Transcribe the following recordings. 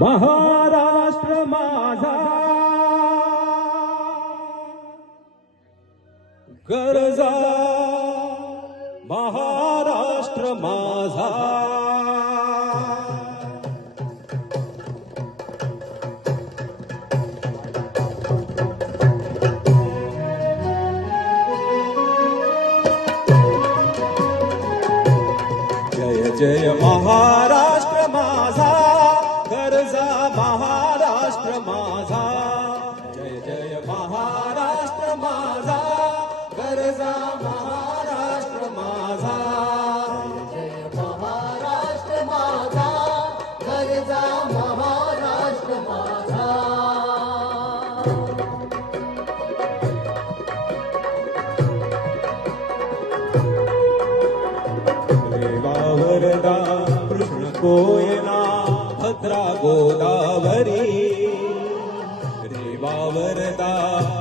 महाराष्ट्र माझा गरजा, महाराष्ट्र माझा जय जय महाराष्ट्र माझा गरजा, महाराष्ट्र माझा जय जय महाराष्ट्र माझा गरजा, महाराष्ट्र माझा जय महाराष्ट्र माझा गरजा, महाराष्ट्र माझा वरदा कृष्ण कोयना भद्रा गोदावरी, रेवा वरदा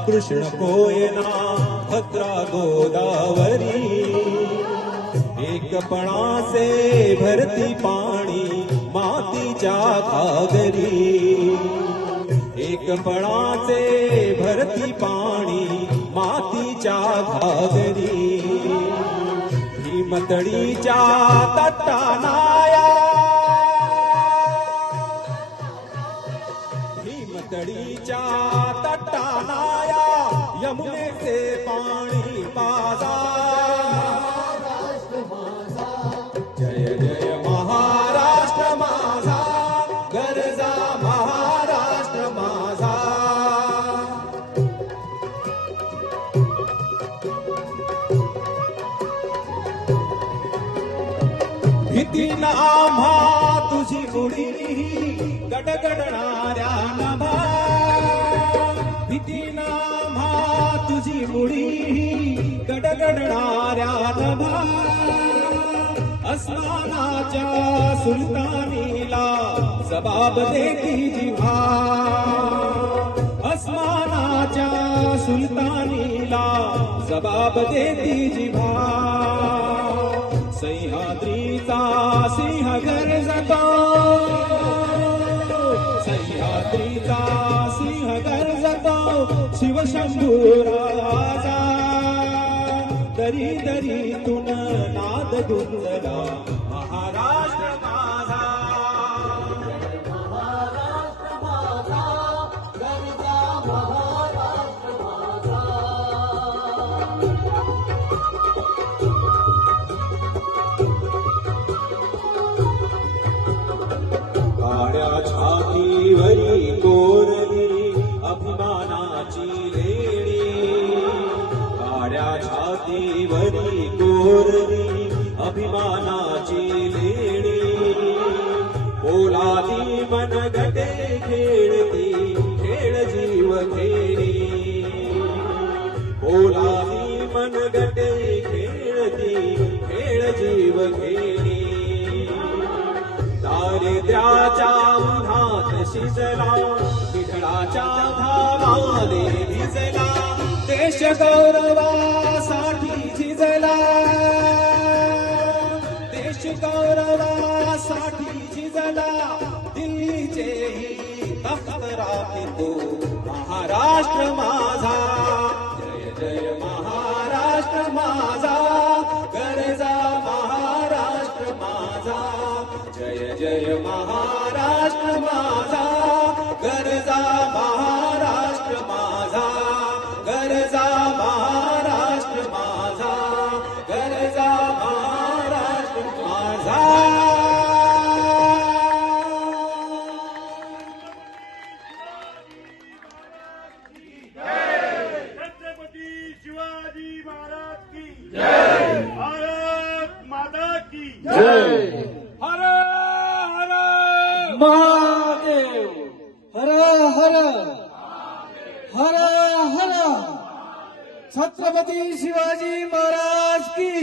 कृष्ण कोयना भद्रा गोदावरी, एकपणा से भरती पाणी मातीच्या घागरी, एकपणा से भरती पाणी मातीच्या घागरी, भीमतडीच्या तटानाया, भीमतडीच्या तटानाया यमुनेचे पाणी पाजा, जय जय महाराष्ट्र माझा गरजा, महाराष्ट्र माझा भीतीन आम्हा तुझी उडी गडगडणाऱ्या नभा, भीतीन आम्हा तुझी उडी गडगडणाऱ्या नभा, अस्मानाच्या सुलतानीला जबाब देती जिव्हा, अस्मानाच्या सुलतानीला जबाब देती जिव्हा, सह्याद्रीचा सिंह गर्जतो, सह्याद्रीचा सिंह गर्जतो, शिवशंभू राजा, दरी दरीतून नाद गुंजला महाराष्ट्र माझा, महाराष्ट्र माझा गरजा, महाराष्ट्र माझा काळ्या छातीवरी कोरली अभिमानाची लेणी, काळ्या छातीवरी कोरली अभिमानाची लेणी, पोलादी मनगटे खेळती खेळ जीव खेळी, पोलादी मनगटे खेळती खेळ जीव खेळी, दारिद्र्याच्या उन्हात शिजला विठळाच्या घामाने भिजला, देश गौरवासाठी झिजला, देश गौरवासाठी झिजला, दिल्लीचेही तख्त राखितो महाराष्ट्र माझा, जय जय महाराष्ट्र माझा गरजा, महाराष्ट्र माझा जय जय महाराष्ट्र माझा गरजा, महाराष्ट्र माझा गरजा, महाराष्ट्र माझा गरजा, महाराष्ट्र माझा छत्रपती शिवाजी महाराज की जय, भारत माता की जय, हर हर महादेव हर हर हर हर, छत्रपती शिवाजी महाराज की,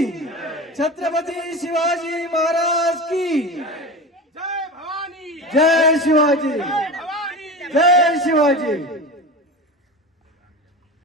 छत्रपती शिवाजी महाराज की जय भवानी, जय शिवाजी, भवानी जय शिवाजी।